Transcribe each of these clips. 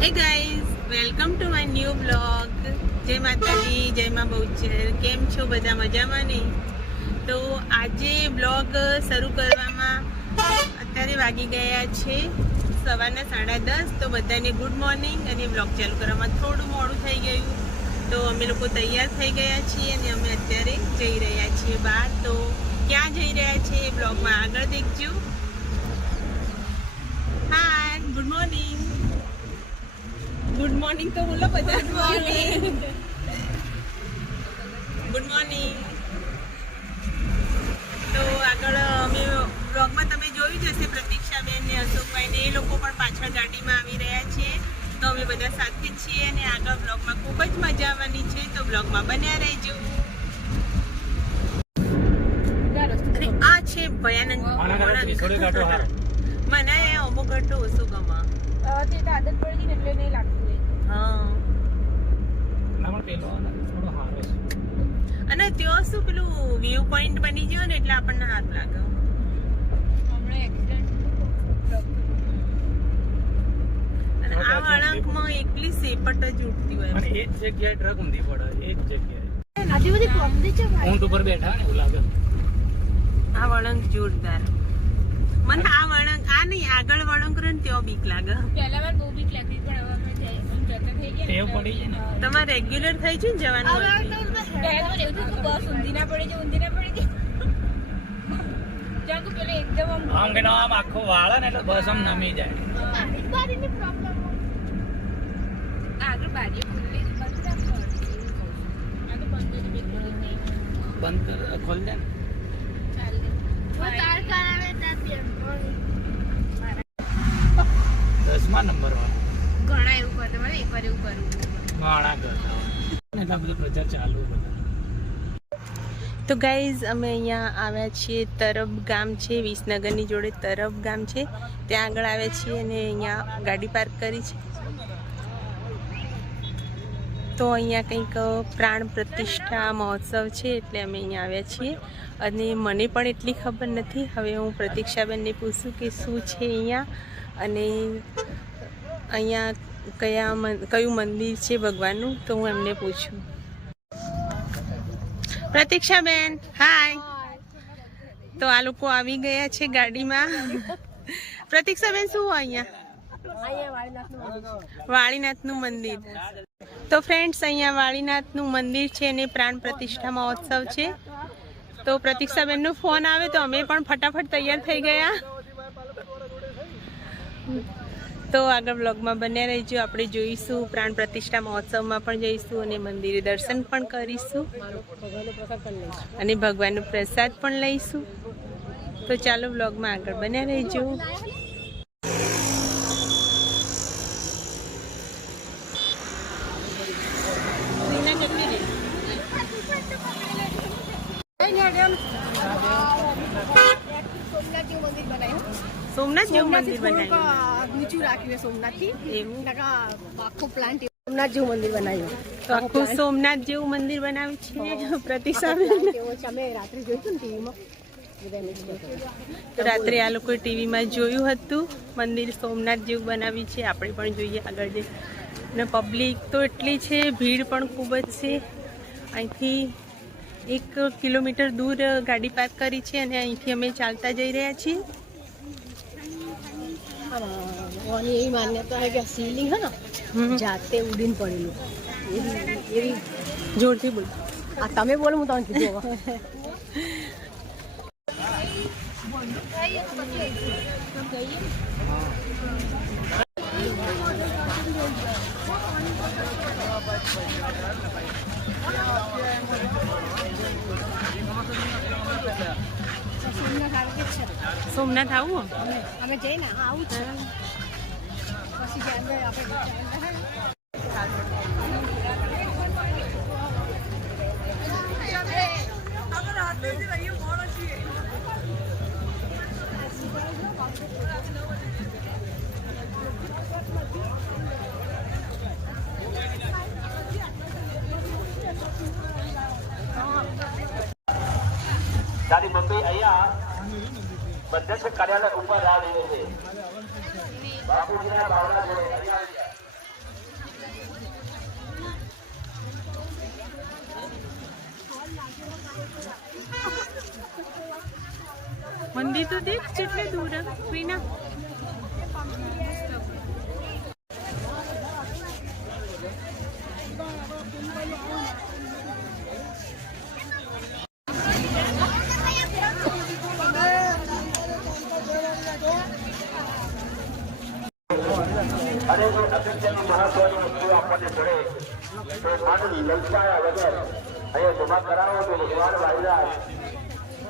Hey guys, welcome to my new vlog. જય માતાજી, જય માં બહુચર. કેમ છો બધા? મજામાં ને? તો આજે બ્લોગ શરૂ કરવામાં અત્યારે વાગી ગયા છે સવારના 10:30. તો બધાને ગુડ મોર્નિંગ. અને બ્લોગ ચાલુ કરવામાં થોડું મોડું થઈ ગયું. તો અમે લોકો તૈયાર થઈ ગયા છીએ અને અમે અત્યારે જઈ રહ્યા છીએ બહાર. તો ક્યાં જઈ રહ્યા છીએ એ બ્લોગમાં આગળ દેખજો. હાય, ગુડ મોર્નિંગ. ગુડ મોર્નિંગ તો બોલો બધા. Good morning. Good morning. તો આગળ અમે બ્લોગમાં તમે જોયું જ હશે, પ્રતીક્ષાબેન ને અશોકભાઈ ને એ લોકો પણ પાછળ ગાડીમાં આવી રહ્યા છે. તો અમે બધા સાથે જ છીએ અને આગળ બ્લોગમાં ખૂબ જ મજા આવવાની છે. તો બ્લોગમાં બન્યા રહેજો. અને આ છે ભયાનક મને અમુક ઘટો ઓછો ગમા આદત પડી ગઈ એટલે નહીં લાગતું. અને ત્યાં શું પેલું વ્યૂ પોઈન્ટ બની ગયો ને એટલે આપણને હાથ લાગે. અને આ વળાંકમાં એકલી સેપટ જ ઉઠતી હોય અને એક જગ્યાએ ટ્રક ઊંધી પડે. એક જગ્યાએ આટલી બધી પબ્લિક છે, ઊંટ ઉપર બેઠા ને એવું લાગે. આ વળાંક જોરદાર. મને આ વળાંક આ નહીં, આગળ વળાંક રહે ને ત્યાં બીક લાગે. પહેલા વાર બહુ બીક લાગતી પણ હવે તમારે રેગ્યુલર થઈ છે ને જવાનું. બસ ઊંધી ના પડી જાય, ઊંધી ના પડી જાય. આમ કે આમ આખો વાળે ને એટલે બસ આમ નમી જાય. આગળ બારીઓ ખુલ્લી બંધ ખોલ દે ને. 10મા નંબર વાળા ઘણા એવું કરતા. મને એકવાર એવું કરવું ઘણા કરતા એટલા બધું પ્રચાર ચાલુ. તો ગાઈઝ અમે અહીંયા આવ્યા છીએ. તરબ ગામ છે, વિસનગરની જોડે તરબ ગામ છે. ત્યાં આગળ આવ્યા છીએ અને અહીંયા ગાડી પાર્ક કરી છે. તો અહીંયા કંઈક પ્રાણ પ્રતિષ્ઠા મહોત્સવ છે એટલે અમે અહીંયા આવ્યા છીએ. અને મને પણ એટલી ખબર નથી. હવે હું પ્રતીક્ષાબેનને પૂછું કે શું છે અહીંયા અને અહીંયા કયું મંદિર છે ભગવાનનું. તો હું એમને પૂછું. પ્રતીક્ષાબેન હાય. તો આ લોકો આવી ગયા છે ગાડીમાં. પ્રતીક્ષાબેન શું હોય અહીંયા? વાળીનાથનું મંદિર. તો ફ્રેન્ડ્સ અહીંયા વાળીનાથનું મંદિર છે અને પ્રાણ પ્રતિષ્ઠા મહોત્સવ છે. તો પ્રતીક્ષાબેનનો ફોન આવે તો અમે પણ ફટાફટ તૈયાર થઈ ગયા. તો આગળ બ્લોગમાં બન્યા રહીજો. આપણે જોઈશું પ્રાણ પ્રતિષ્ઠા મહોત્સવમાં પણ જઈશું અને મંદિરે દર્શન પણ કરીશું અને ભગવાનનો પ્રસાદ પણ લઈશું. તો ચાલો બ્લોગમાં આગળ બન્યા રહીજો. સોમનાથ જેવું મંદિર બનાવ્યું, નીચું રાખ્યું સોમનાથથી. એવું આખું પ્લાન્ટ સોમનાથ જેવું મંદિર બનાવ્યું. તો આખું સોમનાથ જેવું મંદિર બનાવ્યું છે. પ્રતિષ્ઠાબેન અમે રાત્રે જોયું ને ટીવીમાં. તો રાત્રે આ લોકોએ ટીવીમાં જોયું હતું મંદિર સોમનાથ જેવું બનાવ્યું છે. આપણે પણ જોઈએ આગળ જઈ. અને પબ્લિક તો એટલી છે, ભીડ પણ ખૂબ જ છે. અહીંથી 1 કિલોમીટર દૂર ગાડી પાર્ક કરી છે અને અહીંથી અમે ચાલતા જઈ રહ્યા છીએ. એવી માન્યતા है कि सीलिंग है ना जाते उड़ीन पड़ेलू एवी जोरથી બોલ. આ તમે બોલો હું તમને કીધું. સોમનાથ આવું અમે જઈને આવું છે પછી તારી મમ્મી અહીંયા મધ્યસ્થ કાર્યાલય ઉપર આવી રહી છે. બાપુજીના ભાવના જોડે મંદિર તો દેખ કેટલે દૂર વિના અને જો અગત્યની મહત્વની વસ્તુ આપણને મળે તો મન લલચાયા વગર અહીંયા જમા કરાવો તો ભગવાન વાયરા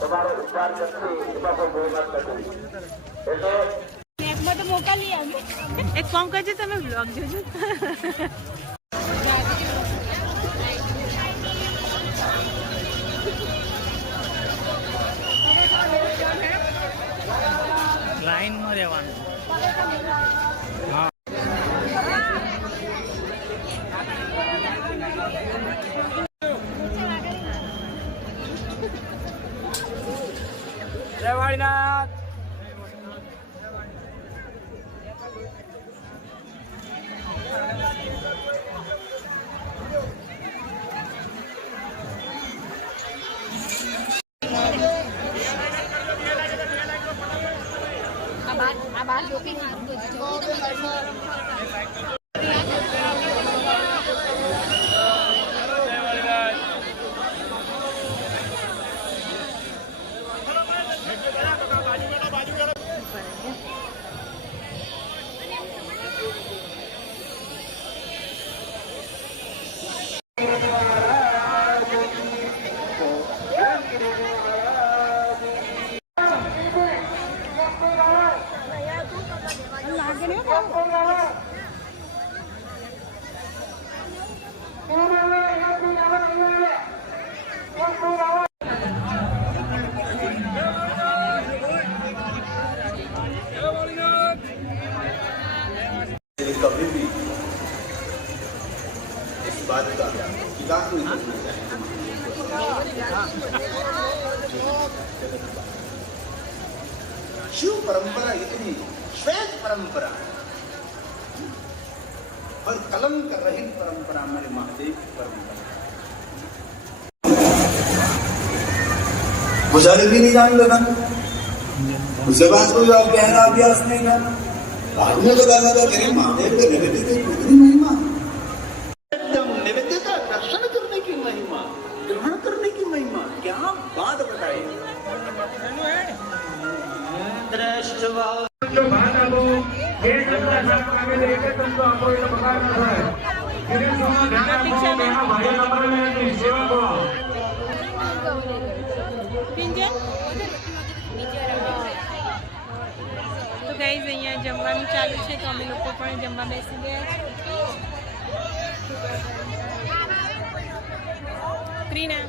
તમારો ઉપકાર કરશે એમાં કોઈ ભૂલ ન થશે. એટલે એક કામ કરજો તમે બ્લોગ જોજો. લાઈનમાં રહેવાનું. જય વાળીનાથ. कभी भी इस बात का इलाज नहीं करना चाहिए. शिव परंपरा इतनी श्वेत परंपरा और कलंक रहित परंपरा हमारे महादेव की परंपरा. मुझे भी नहीं जान लगा उसके बाद कोई और गहरा अभ्यास नहीं था. बाद में लगा था मेरे महादेव के निवेद्य की कितनी महिमा. एकदम निवेद्य का दर्शन करने की महिमा, ग्रहण करने की महिमा, क्या बात बताई. તો ગાઈઝ અહીંયા જમવાનું ચાલુ છે તો અમે લોકો પણ જમવા બેસી ગયા છે. ક્રીના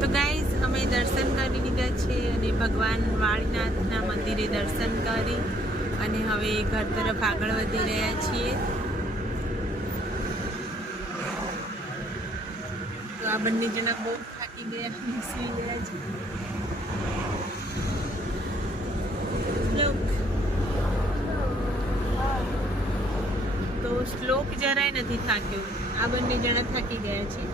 તો ગાઈઝ અમે દર્શન કરી લીધા છે અને ભગવાન વાળીનાથના મંદિરે દર્શન કરી અને હવે ઘર તરફ આગળ વધી રહ્યા છીએ. તો આ બંને જણા બહુ થાકી ગયા બેસી ગયા છે. તો શ્લોક જરાય નથી થાક્યો. આ બંને જણા થાકી ગયા છે.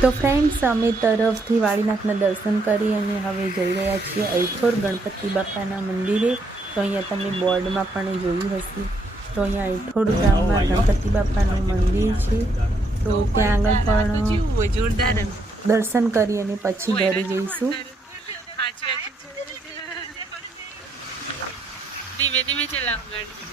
તો ફ્રેન્ડ્સ અમે તરફથી વાળીનાથના દર્શન કરી અને હવે જઈ રહ્યા છીએ અયઠોર ગણપતિ બાપાના મંદિરે. તો અહીંયા તમે બોર્ડમાં પણ જોયું હશે. તો અહીંયા અયઠોર ગામમાં ગણપતિ બાપાનું મંદિર છે. તો ત્યાં આગળ પણ જોરદાર દર્શન કરી અને પછી ઘરે જઈશું. ધીમે ધીમે ચલાવ ગાડી.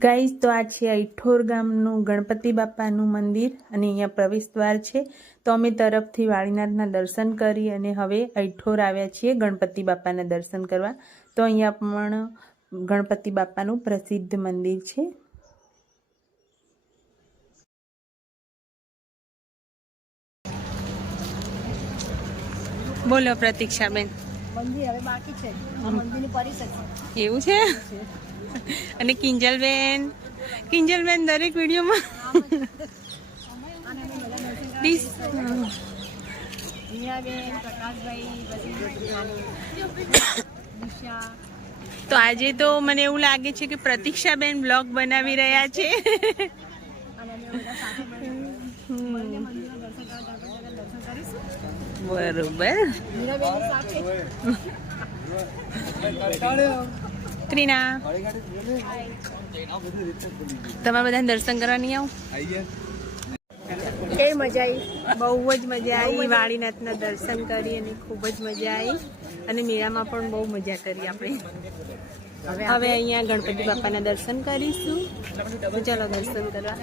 ગાઈઝ, તો આ છે અયઠોર ગામનું ગણપતિ બાપાનું મંદિર અને અહીંયા પ્રવેશ દ્વાર છે. તો અમે તરફથી વાળીનાથના દર્શન કરી અને હવે અયઠોર આવ્યા છીએ ગણપતિ બાપાના દર્શન કરવા. તો અહીંયા પણ ગણપતિ બાપાનું પ્રસિદ્ધ મંદિર છે. બોલો પ્રતીક્ષાબેન. મંદિર હવે બાકી છે. આ મંદિરની પરિસર છે. એવું છે. અને કિંજલબેન દરેક વિડીયોમાં મીરાબેન, પ્રકાશભાઈ, દિશા. તો આજે તો મને એવું લાગે છે કે પ્રતીક્ષાબેન બ્લોગ બનાવી રહ્યા છે. અને અમે બધા સાથે મળીને મંદિરના દર્શન કરીશું. બરોબર. મીરાબેનની સાથે ક્રીના, તમારે બધા દર્શન કરવા નહીં આવું? કેવી મજા આવી? બહુ જ મજા આવી. વાળીનાથના દર્શન કરી અને ખૂબ જ મજા આવી. અને મેળામાં પણ બહુ મજા કરી આપણે. હવે અહીંયા ગણપતિ બાપાના દર્શન કરીશું. તો ચાલો દર્શન કરવા.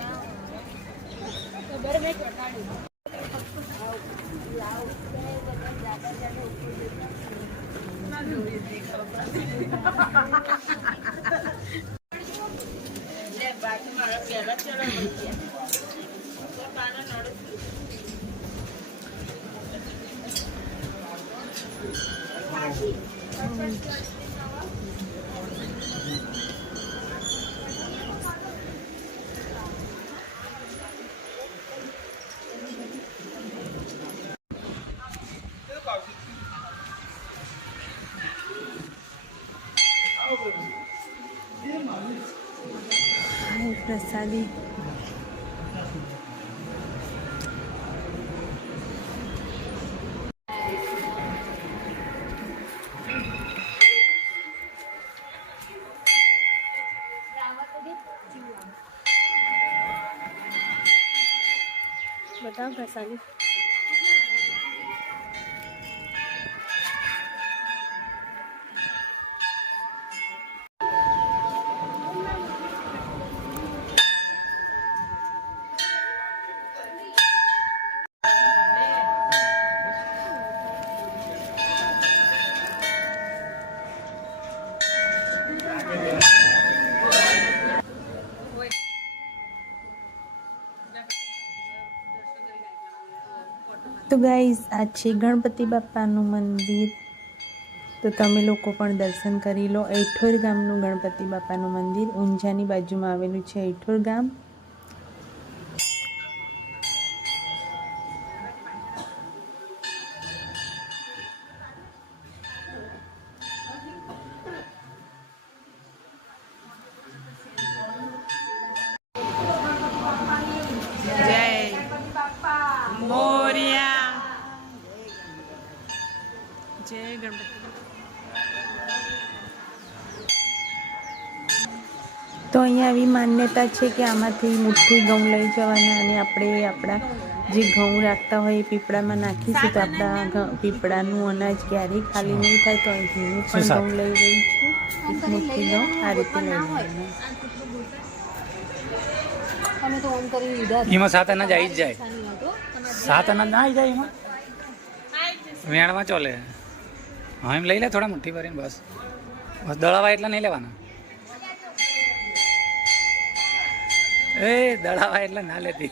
પ્રસાદી. બતાવો પ્રસાદી. તો ગાઈઝ, આ છે ગણપતિ બાપાનું મંદિર. તો તમે લોકો પણ દર્શન કરી લો. અયઠોર ગામનું ગણપતિ બાપાનું મંદિર ઊંઝાની બાજુમાં આવેલું છે અયઠોર ગામ. જય ગણપતિ. તો અહીંયા આવી માન્યતા છે કે આમાંથી મુઠ્ઠી ઘઉં લઈ જવાના અને આપણે આપણા જે ઘઉં રાખતા હોય એ પીપળામાં નાખીશું તો આપણા પીપળાનું અનાજ ક્યારેય ખાલી નહીં થાય. તો અહીં હું પણ ઘઉં લઈ રહી છું. એક મુઠ્ઠી ઘઉં આ રીતે લઈ લેવાનું. તમે તો ઓન કરી લીધા. એમાં 7 અનાજ આવી જ જાય. 7 અનાજ ના આવી જાય એમાં વેણમાં ચોલે. હા, એમ લઈ લે થોડા મુઠ્ઠી ભરીને. બસ દળાવા એટલા નહીં લેવાના. એ દળાવા એટલે ના લેતી.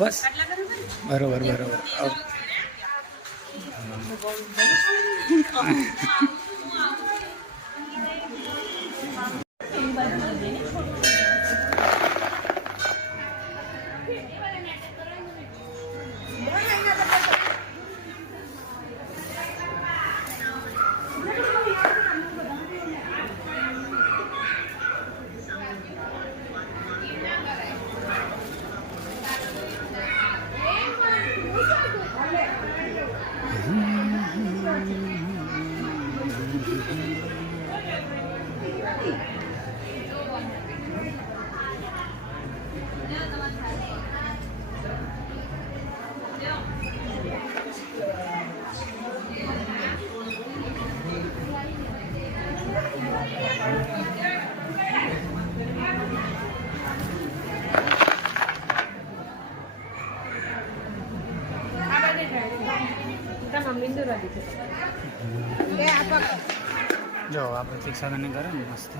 બસ બરોબર બરોબર. જો આ પ્રતીક્ષા તને કરે ને મસ્ત.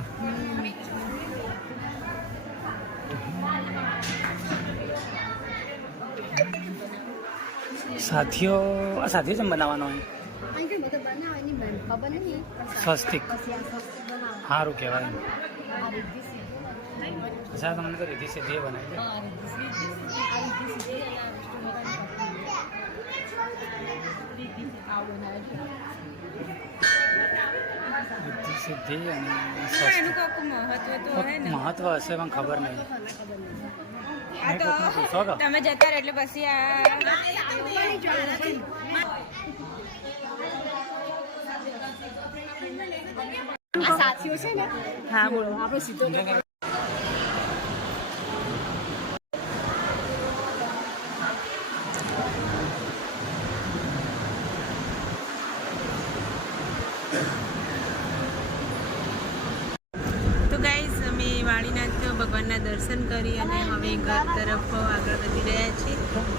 સાથીઓ આ સાથીઓ જેમ બનાવવાનો હોય સ્વસ્તિક સારું કહેવાય. અચ્છા તમને તો રીધી સીધી બનાવી દે. રીધી સીધી અને મહત્વ હશે પણ ખબર નહીં. પૂછો તો તમે જતા રહો એટલે પછી આ સાથીઓ છે ને હા બોલો. આપણે સીધો તો ગાઈઝ અમે વાળીનાથ ભગવાનના દર્શન કરી અને હવે ઘર તરફ આગળ વધી રહ્યા છીએ.